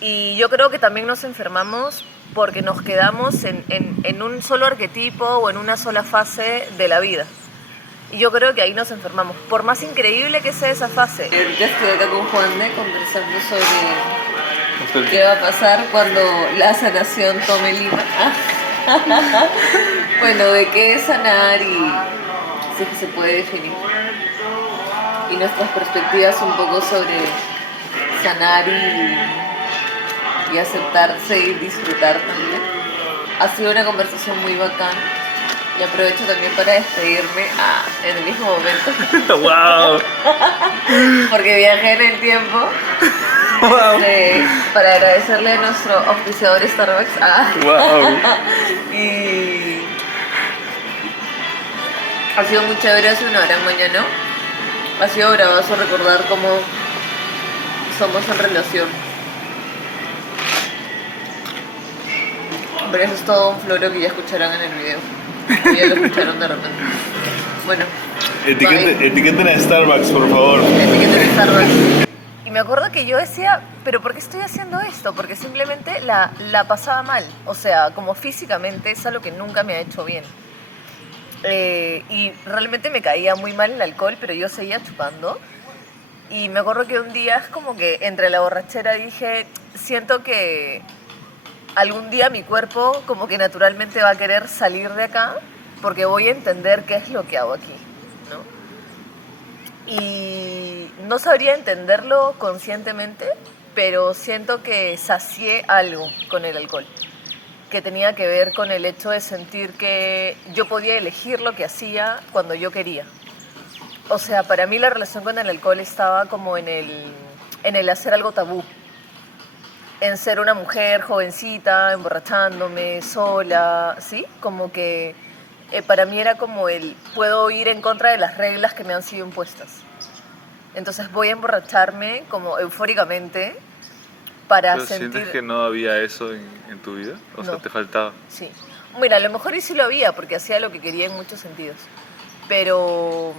Y yo creo que también nos enfermamos porque nos quedamos en un solo arquetipo o en una sola fase de la vida. Y yo creo que ahí nos enfermamos, por más increíble que sea esa fase. Ahorita estoy acá con Juan de conversando sobre qué va a pasar cuando la sanación tome Lima. Bueno, de qué es sanar y si es que se puede definir. Y nuestras perspectivas un poco sobre sanar y aceptarse y disfrutar también. Ha sido una conversación muy bacán y aprovecho también para despedirme en el mismo momento. ¡Wow! Porque viajé en el tiempo. ¡Wow! Para agradecerle a nuestro auspiciador Starbucks. ¡Wow! Y ha sido muy chévere, hace una gran mañana. Ha sido bravazo recordar cómo somos en relación. Pero eso es todo un floro que ya escucharán en el video. O ya lo escucharon de repente. Bueno. Etiqueten a Starbucks, por favor. Etiqueten a Starbucks. Y me acuerdo que yo decía, ¿pero por qué estoy haciendo esto? Porque simplemente la pasaba mal. O sea, como físicamente es algo que nunca me ha hecho bien. Y realmente me caía muy mal el alcohol, pero yo seguía chupando. Y me acuerdo que un día es como que entre la borrachera dije, siento que algún día mi cuerpo como que naturalmente va a querer salir de acá porque voy a entender qué es lo que hago aquí, ¿no? Y no sabría entenderlo conscientemente, pero siento que sacié algo con el alcohol, que tenía que ver con el hecho de sentir que yo podía elegir lo que hacía cuando yo quería. O sea, para mí la relación con el alcohol estaba como en el hacer algo tabú, en ser una mujer jovencita, emborrachándome, sola, ¿sí? Como que para mí era como puedo ir en contra de las reglas que me han sido impuestas. Entonces voy a emborracharme como eufóricamente para ¿Pero sentir... sientes que no había eso en tu vida? O sea, No. te faltaba. Sí. Mira, a lo mejor y sí lo había, porque hacía lo que quería en muchos sentidos. Pero,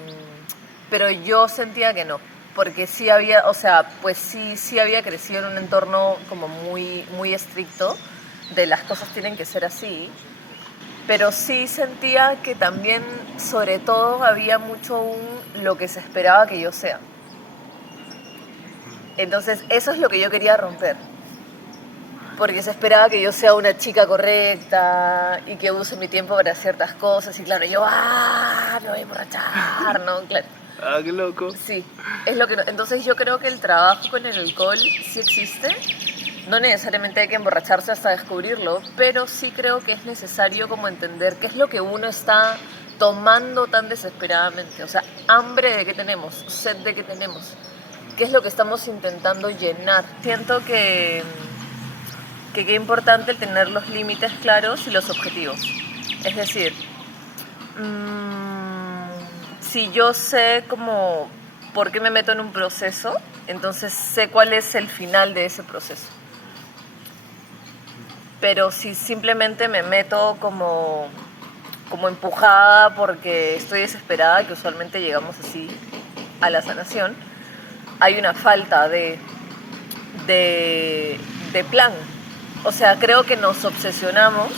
pero yo sentía que no. Porque sí había, o sea, pues sí había crecido en un entorno como muy, muy estricto, de las cosas tienen que ser así. Pero sí sentía que también, sobre todo, había mucho lo que se esperaba que yo sea. Entonces, eso es lo que yo quería romper. Porque se esperaba que yo sea una chica correcta y que use mi tiempo para ciertas cosas. Y claro, yo, me voy a emborrachar, ¿no? Claro. ¡Ah, qué loco! Sí, es lo que entonces yo creo que el trabajo con el alcohol sí existe. No necesariamente hay que emborracharse hasta descubrirlo, pero sí creo que es necesario como entender qué es lo que uno está tomando tan desesperadamente. O sea, hambre de qué tenemos, sed de qué tenemos, qué es lo que estamos intentando llenar. Siento que qué importante el tener los límites claros y los objetivos. Es decir, si yo sé como por qué me meto en un proceso, entonces sé cuál es el final de ese proceso. Pero si simplemente me meto como empujada porque estoy desesperada, que usualmente llegamos así a la sanación, hay una falta de plan. O sea, creo que nos obsesionamos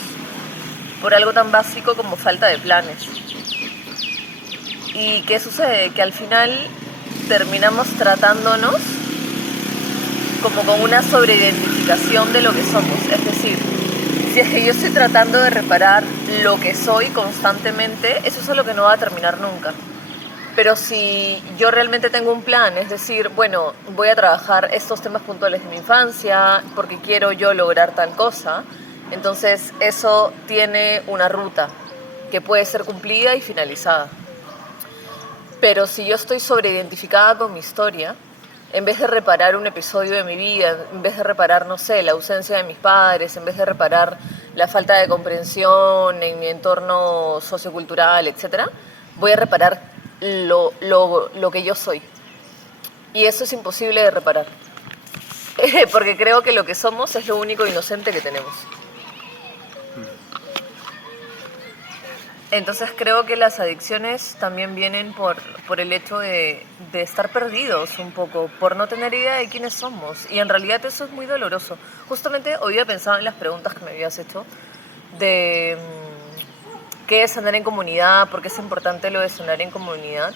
por algo tan básico como falta de planes. ¿Y qué sucede? Que al final terminamos tratándonos como con una sobreidentificación de lo que somos. Es decir, si es que yo estoy tratando de reparar lo que soy constantemente, eso es algo que no va a terminar nunca. Pero si yo realmente tengo un plan, es decir, bueno, voy a trabajar estos temas puntuales de mi infancia porque quiero yo lograr tal cosa, entonces eso tiene una ruta que puede ser cumplida y finalizada. Pero si yo estoy sobreidentificada con mi historia, en vez de reparar un episodio de mi vida, en vez de reparar, no sé, la ausencia de mis padres, en vez de reparar la falta de comprensión en mi entorno sociocultural, etc., voy a reparar lo que yo soy. Y eso es imposible de reparar. Porque creo que lo que somos es lo único inocente que tenemos. Entonces creo que las adicciones también vienen por el hecho de estar perdidos un poco, por no tener idea de quiénes somos. Y en realidad eso es muy doloroso. Justamente hoy día pensaba en las preguntas que me habías hecho de qué es sanar en comunidad, por qué es importante lo de sanar en comunidad,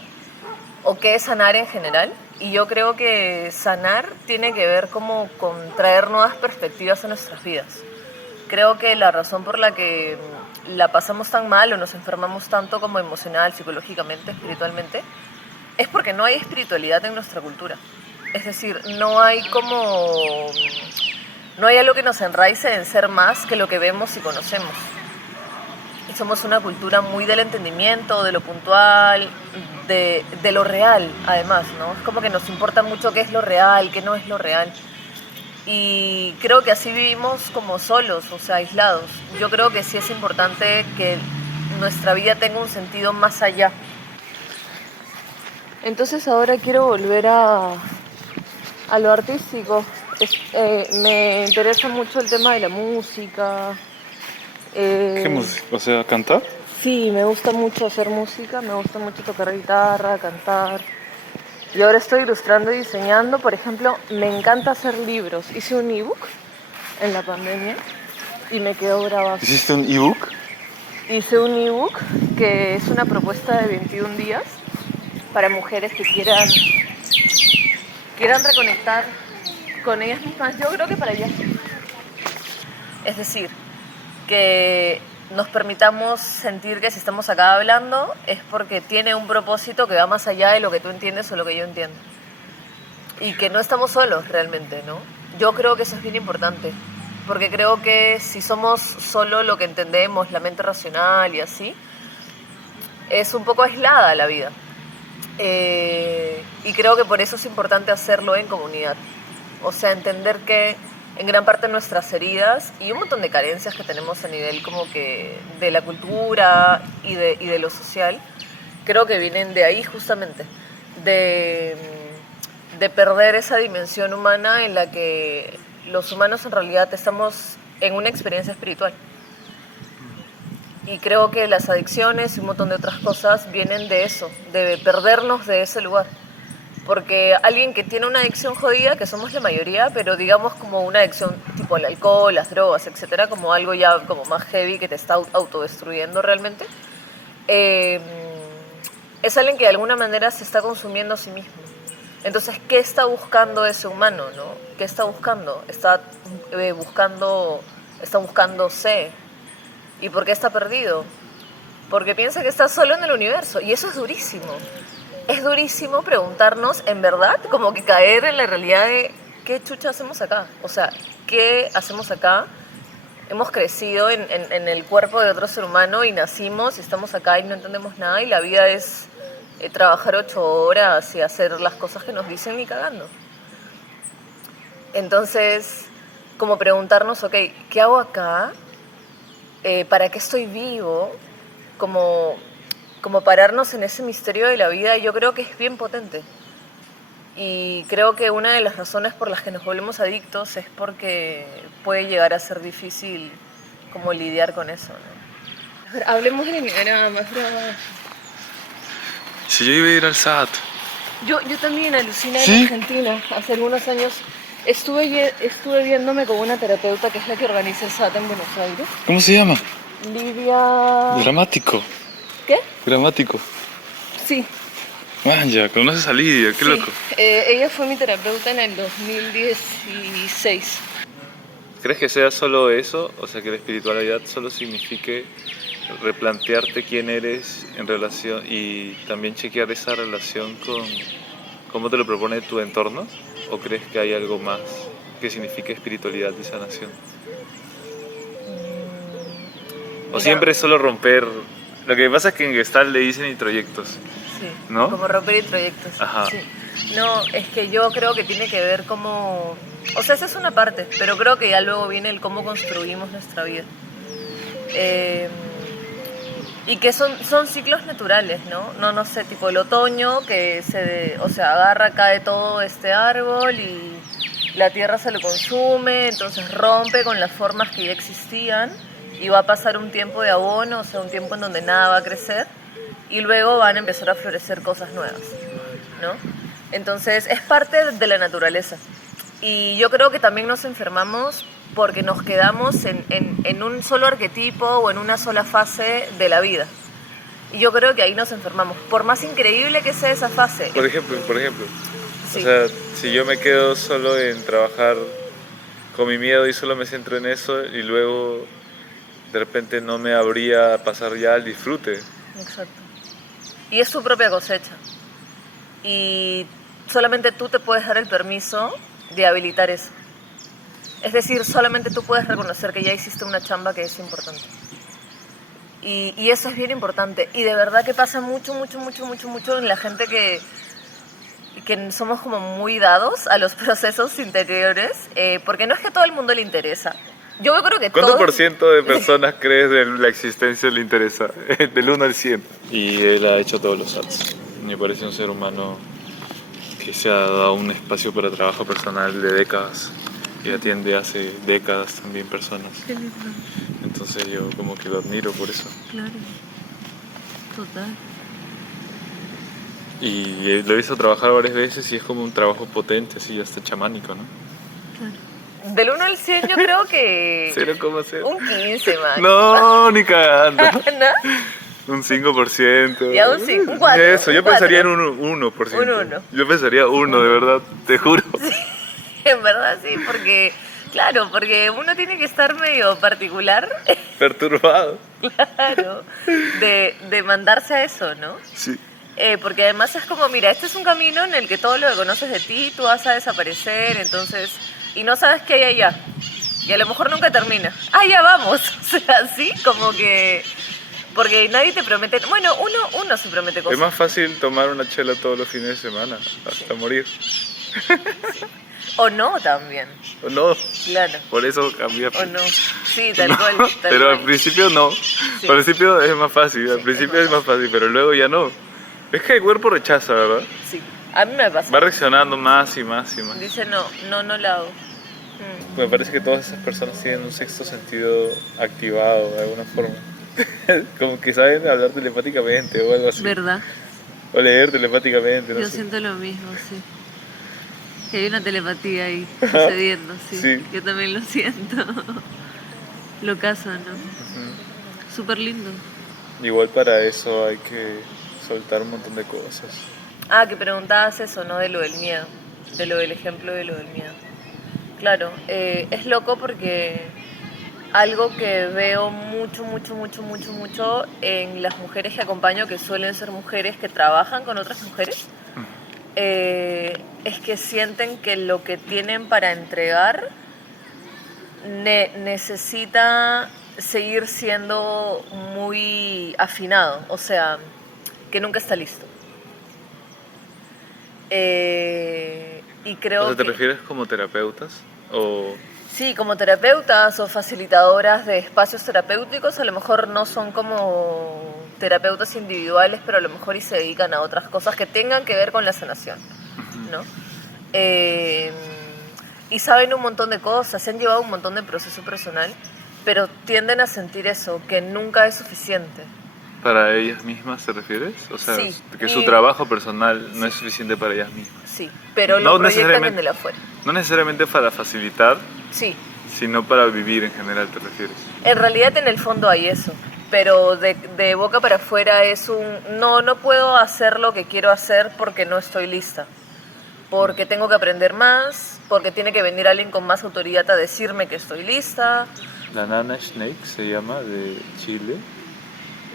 o qué es sanar en general. Y yo creo que sanar tiene que ver como con traer nuevas perspectivas a nuestras vidas. Creo que la razón por la que la pasamos tan mal o nos enfermamos tanto como emocional, psicológicamente, espiritualmente, es porque no hay espiritualidad en nuestra cultura. Es decir, no hay algo que nos enraice en ser más que lo que vemos y conocemos. Y somos una cultura muy del entendimiento, de lo puntual, de lo real, además, ¿no? Es como que nos importa mucho qué es lo real, qué no es lo real. Y creo que así vivimos como solos, o sea, aislados. Yo creo que sí es importante que nuestra vida tenga un sentido más allá. Entonces ahora quiero volver a lo artístico. Me interesa mucho el tema de la música. ¿Qué música? O sea, ¿cantar? Sí, me gusta mucho hacer música, me gusta mucho tocar guitarra, cantar. Y ahora estoy ilustrando y diseñando. Por ejemplo, me encanta hacer libros. Hice un ebook en la pandemia y me quedó grabado. ¿Hiciste un ebook? Hice un ebook que es una propuesta de 21 días para mujeres que quieran reconectar con ellas mismas. Yo creo que para ellas. Es decir, que nos permitamos sentir que si estamos acá hablando es porque tiene un propósito que va más allá de lo que tú entiendes o lo que yo entiendo. Y que no estamos solos realmente, ¿no? Yo creo que eso es bien importante, porque creo que si somos solo lo que entendemos, la mente racional y así, es un poco aislada la vida. Y creo que por eso es importante hacerlo en comunidad. O sea, entender que en gran parte nuestras heridas y un montón de carencias que tenemos a nivel como que de la cultura y de lo social, creo que vienen de ahí justamente, de perder esa dimensión humana en la que los humanos en realidad estamos en una experiencia espiritual. Y creo que las adicciones y un montón de otras cosas vienen de eso, de perdernos de ese lugar. Porque alguien que tiene una adicción jodida, que somos la mayoría, pero digamos como una adicción tipo el alcohol, las drogas, etcétera, como algo ya como más heavy que te está autodestruyendo realmente, es alguien que de alguna manera se está consumiendo a sí mismo. Entonces, ¿qué está buscando ese humano, no? ¿Qué está buscando? Está buscándose. ¿Y por qué está perdido? Porque piensa que está solo en el universo. Y eso es durísimo. Es durísimo preguntarnos, en verdad, como que caer en la realidad de ¿qué chucha hacemos acá? O sea, ¿qué hacemos acá? Hemos crecido en el cuerpo de otro ser humano y nacimos y estamos acá y no entendemos nada y la vida es trabajar 8 horas y hacer las cosas que nos dicen y cagando. Entonces, como preguntarnos, ok, ¿qué hago acá? ¿Para qué estoy vivo? Como pararnos en ese misterio de la vida, yo creo que es bien potente. Y creo que una de las razones por las que nos volvemos adictos es porque puede llegar a ser difícil como lidiar con eso, ¿no? A ver, hablemos de nada más. Si yo iba a ir al SAT. Yo también aluciné ¿Sí? en Argentina. Hace algunos años estuve viéndome con una terapeuta que es la que organiza el SAT en Buenos Aires. ¿Cómo se llama? Lidia... Dramático. ¿Qué? Gramático. Sí. Man, ya, conoces a Lidia, qué Sí. loco. Ella fue mi terapeuta en el 2016. ¿Crees que sea solo eso? O sea, que la espiritualidad solo signifique replantearte quién eres en relación y también chequear esa relación con cómo te lo propone tu entorno? ¿O crees que hay algo más que signifique espiritualidad y sanación? ¿O Mira, siempre es solo romper? Lo que pasa es que en Gestalt le dicen introyectos. sí, ¿no? como romper introyectos. Ajá. Sí. No, es que yo creo que tiene que ver cómo... O sea, esa es una parte, pero creo que ya luego viene el cómo construimos nuestra vida. Y que son ciclos naturales, ¿no? No sé, tipo el otoño que agarra, cae todo este árbol y la tierra se lo consume, entonces rompe con las formas que ya existían y va a pasar un tiempo de abono, o sea, un tiempo en donde nada va a crecer y luego van a empezar a florecer cosas nuevas, ¿no? Entonces es parte de la naturaleza y yo creo que también nos enfermamos porque nos quedamos en un solo arquetipo o en una sola fase de la vida. Y yo creo que ahí nos enfermamos, por más increíble que sea esa fase. Por ejemplo, Sí. o sea, si yo me quedo solo en trabajar con mi miedo y solo me centro en eso y luego de repente no me habría a pasar ya al disfrute. Exacto. Y es tu propia cosecha. Y solamente tú te puedes dar el permiso de habilitar eso. Es decir, solamente tú puedes reconocer que ya hiciste una chamba que es importante. Y eso es bien importante. Y de verdad que pasa mucho en la gente que somos como muy dados a los procesos interiores, porque no es que a todo el mundo le interesa. Yo creo que ¿Cuánto todos... por ciento de personas crees de la existencia le interesa? Del 1 al 100. Y él ha hecho todos los ads. Me parece un ser humano que se ha dado un espacio para trabajo personal de décadas y atiende hace décadas también personas. Qué lindo. Entonces yo como que lo admiro por eso. Claro. Total. Y lo he visto trabajar varias veces y es como un trabajo potente, así hasta chamánico, ¿no? Claro. Del 1 al 100 yo creo que... 0,0. Un 15 más. No, ni cagando. ¿No? Un 5%. Ya un 5, un 4. Eso, yo un 4. pensaría en un 1%. Un 1. Yo pensaría 1, de verdad, te juro. Sí, en verdad sí, porque... Claro, porque uno tiene que estar medio particular, Perturbado. claro, de mandarse a eso, ¿no? Sí. Porque además es como, mira, este es un camino en el que todo lo que conoces de ti, tú vas a desaparecer, entonces, y no sabes qué hay allá. Y a lo mejor nunca termina. ¡Ah, ya vamos! O sea, así como que... Porque nadie te promete... Bueno, uno se promete cosas. Es más fácil tomar una chela todos los fines de semana, hasta morir. O no también. ¿O no? Claro. Por eso cambia. O no. Sí, tal No, cual. Tal pero cual. al principio no. Sí. Al principio es más fácil, al Sí, principio es más fácil, pero luego ya no. Es que el cuerpo rechaza, ¿verdad? Sí, a mí me pasa. Va reaccionando más y más y más. Dice, no la hago. Me parece que todas esas personas tienen un sexto sentido activado de alguna forma. Como que saben hablar telepáticamente o algo así. ¿Verdad? O leer telepáticamente, no Yo sé. siento lo mismo, sí. Que hay una telepatía ahí sucediendo, sí. Sí. Yo también lo siento. Lo caso, ¿no? Súper lindo. Igual para eso hay que soltar un montón de cosas. Ah, que preguntabas eso, ¿no? De lo del miedo. De lo del ejemplo de lo del miedo. Claro, es loco porque algo que veo mucho en las mujeres que acompaño, que suelen ser mujeres que trabajan con otras mujeres, es que sienten que lo que tienen para entregar necesita seguir siendo muy afinado, o sea, que nunca está listo. Y creo O sea, ¿te que... refieres como terapeutas? O... Sí, como terapeutas o facilitadoras de espacios terapéuticos, a lo mejor no son como terapeutas individuales, pero a lo mejor y se dedican a otras cosas que tengan que ver con la sanación, ¿no? Y saben un montón de cosas, se han llevado un montón de proceso personal, pero tienden a sentir eso, que nunca es suficiente. ¿Para ellas mismas te refieres? O sea, Sí, que y- su trabajo personal no es suficiente para ellas mismas. Sí, pero No lo proyectan necesariamente. en el afuera. No necesariamente para facilitar, Sí, sino para vivir en general, ¿te refieres? en realidad en el fondo hay eso, pero de boca para afuera es no puedo hacer lo que quiero hacer porque no estoy lista, porque tengo que aprender más, porque tiene que venir alguien con más autoridad a decirme que estoy lista. La Nana Snake se llama, de Chile.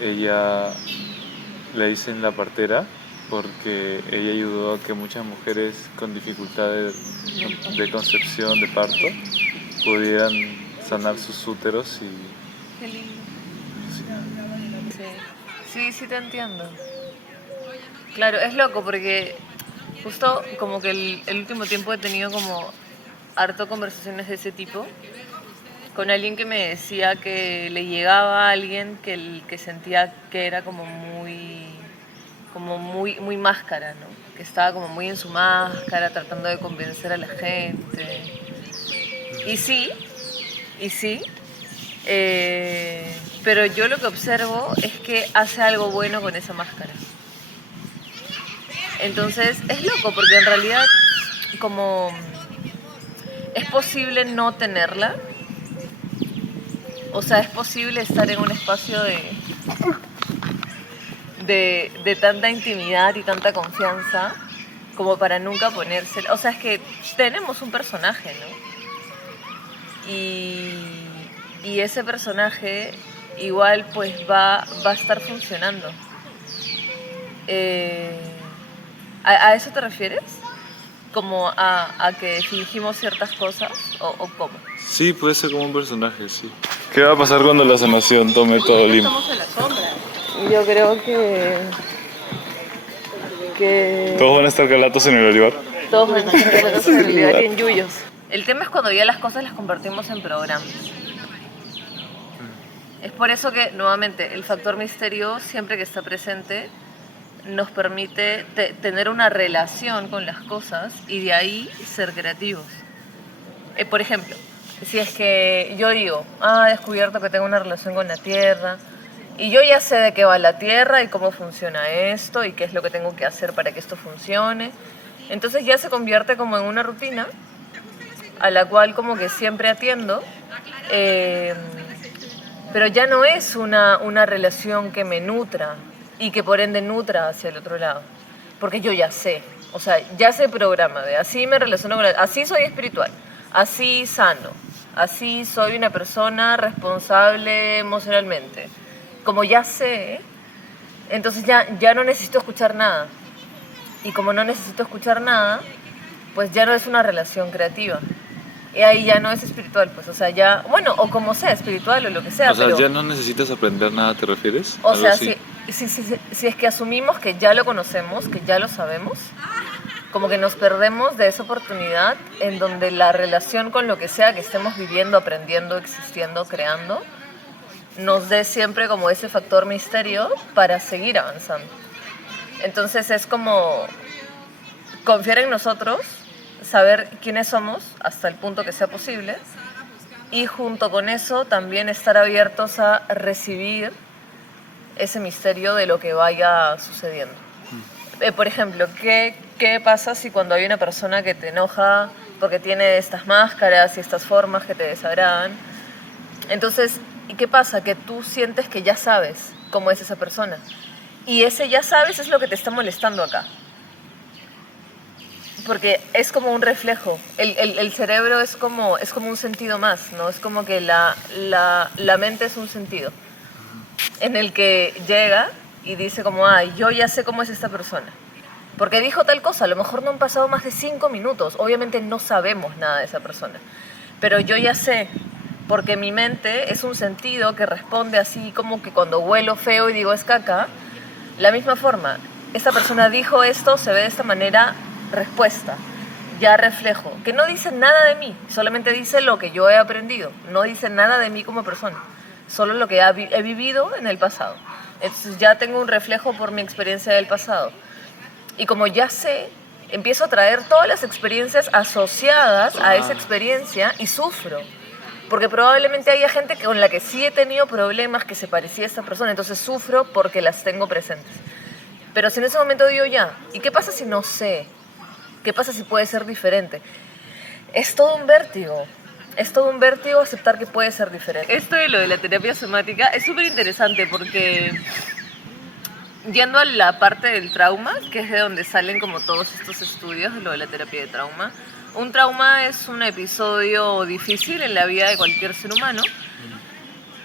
Ella le dicen la partera porque ella ayudó a que muchas mujeres con dificultades de concepción, de parto, pudieran sanar sus úteros y... Qué lindo. Sí, te entiendo. Claro, es loco porque justo como que el último tiempo he tenido como harto conversaciones de ese tipo con alguien que me decía que le llegaba a alguien que sentía que era como muy máscara, ¿no? Que estaba como muy en su máscara, tratando de convencer a la gente. Y sí, Pero yo lo que observo es que hace algo bueno con esa máscara. Entonces es loco porque en realidad como es posible no tenerla, o sea, es posible estar en un espacio de tanta intimidad y tanta confianza como para nunca ponérsela. O sea, es que tenemos un personaje, ¿no? Y ese personaje igual pues va a estar funcionando. ¿A eso te refieres? ¿Como a que fingimos ciertas cosas o cómo? Sí, puede ser como un personaje, sí. ¿Qué va a pasar cuando la sanación tome todo Lima? Estamos en la sombra. Yo creo que Todos van a estar calatos en el olivar. todos van a estar calatos en realidad y en yuyos. El tema es cuando ya las cosas las convertimos en programas. Es por eso que, nuevamente, el factor misterio, siempre que está presente, nos permite tener una relación con las cosas y de ahí ser creativos. Por ejemplo, si es que yo digo, he descubierto que tengo una relación con la Tierra y yo ya sé de qué va la Tierra y cómo funciona esto y qué es lo que tengo que hacer para que esto funcione, entonces ya se convierte como en una rutina a la cual como que siempre atiendo, pero ya no es una relación que me nutra y que por ende nutra hacia el otro lado, porque yo ya sé, o sea, ya sé programa de así me relaciono con así soy espiritual, así sano, así soy una persona responsable emocionalmente. Como ya sé, entonces ya no necesito escuchar nada. Y como no necesito escuchar nada, pues ya no es una relación creativa. Y ahí ya no es espiritual, pues, o sea, ya, bueno, o como sea, espiritual o lo que sea. O sea, pero, ya no necesitas aprender nada, ¿te refieres? o Algo sea, así. si es que asumimos que ya lo conocemos, que ya lo sabemos, como que nos perdemos de esa oportunidad en donde la relación con lo que sea que estemos viviendo, aprendiendo, existiendo, creando, nos dé siempre como ese factor misterio para seguir avanzando. Entonces es como confiar en nosotros, saber quiénes somos hasta el punto que sea posible y junto con eso también estar abiertos a recibir ese misterio de lo que vaya sucediendo. Por ejemplo, ¿qué pasa si cuando hay una persona que te enoja porque tiene estas máscaras y estas formas que te desagradan? Entonces, ¿y qué pasa? Que tú sientes que ya sabes cómo es esa persona. Y ese ya sabes es lo que te está molestando acá. Porque es como un reflejo. El cerebro es como un sentido más, ¿no? Es como que la mente es un sentido en el que llega y dice como, yo ya sé cómo es esta persona. Porque dijo tal cosa, a lo mejor no han pasado más de 5 minutos. Obviamente no sabemos nada de esa persona. Pero yo ya sé, porque mi mente es un sentido que responde así como que cuando huelo feo y digo es caca, la misma forma, esta persona dijo esto, se ve de esta manera, respuesta, ya reflejo, que no dice nada de mí, solamente dice lo que yo he aprendido, no dice nada de mí como persona, solo lo que he vivido en el pasado. Entonces ya tengo un reflejo por mi experiencia del pasado. Y como ya sé, empiezo a traer todas las experiencias asociadas a esa experiencia y sufro. Porque probablemente haya gente con la que sí he tenido problemas que se parecía a esta persona, entonces sufro porque las tengo presentes. Pero si en ese momento digo ya, ¿y qué pasa si no sé? ¿Qué pasa si puede ser diferente? Es todo un vértigo. Es todo un vértigo aceptar que puede ser diferente. Esto de lo de la terapia somática es súper interesante porque yendo a la parte del trauma, que es de donde salen como todos estos estudios de lo de la terapia de trauma, un trauma es un episodio difícil en la vida de cualquier ser humano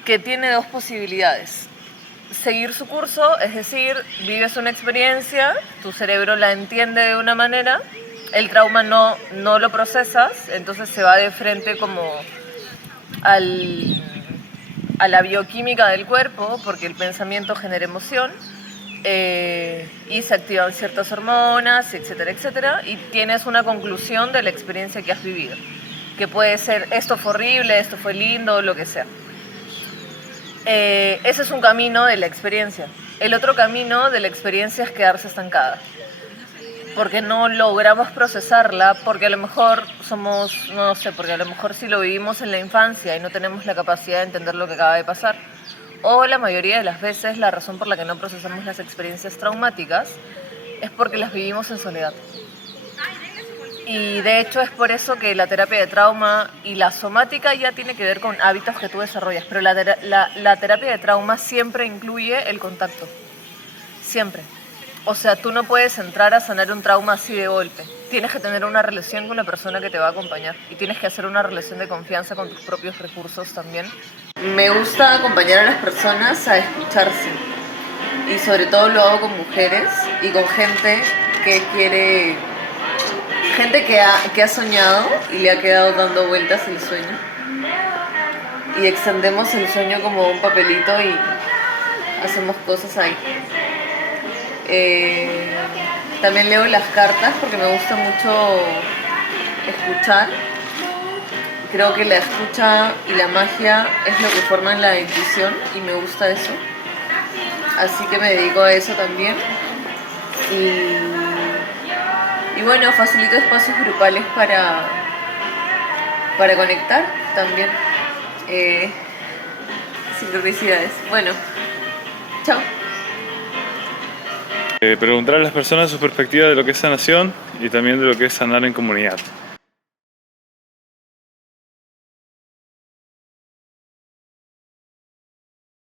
que tiene dos posibilidades. Seguir su curso, es decir, vives una experiencia, tu cerebro la entiende de una manera, el trauma no lo procesas, entonces se va de frente como a la bioquímica del cuerpo, porque el pensamiento genera emoción, y se activan ciertas hormonas, etcétera, etcétera, y tienes una conclusión de la experiencia que has vivido, que puede ser esto fue horrible, esto fue lindo, lo que sea. Ese es un camino de la experiencia. El otro camino de la experiencia es quedarse estancada. porque no logramos procesarla, porque a lo mejor somos, no sé, porque a lo mejor si lo vivimos en la infancia y no tenemos la capacidad de entender lo que acaba de pasar, o la mayoría de las veces la razón por la que no procesamos las experiencias traumáticas es porque las vivimos en soledad. Y de hecho es por eso que la terapia de trauma y la somática ya tiene que ver con hábitos que tú desarrollas, pero la terapia de trauma siempre incluye el contacto, siempre. O sea, tú no puedes entrar a sanar un trauma así de golpe. Tienes que tener una relación con la persona que te va a acompañar y tienes que hacer una relación de confianza con tus propios recursos también. Me gusta acompañar a las personas a escucharse y sobre todo lo hago con mujeres y con gente que quiere... Gente que ha soñado y le ha quedado dando vueltas el sueño. Y extendemos el sueño como un papelito y hacemos cosas ahí. También leo las cartas porque me gusta mucho escuchar. Creo que la escucha y la magia es lo que forman la intuición y me gusta eso. Así que me dedico a eso también. Y bueno, facilito espacios grupales para conectar también. Sincronicidades. Bueno, chao. Preguntar a las personas su perspectiva de lo que es sanación y también de lo que es sanar en comunidad.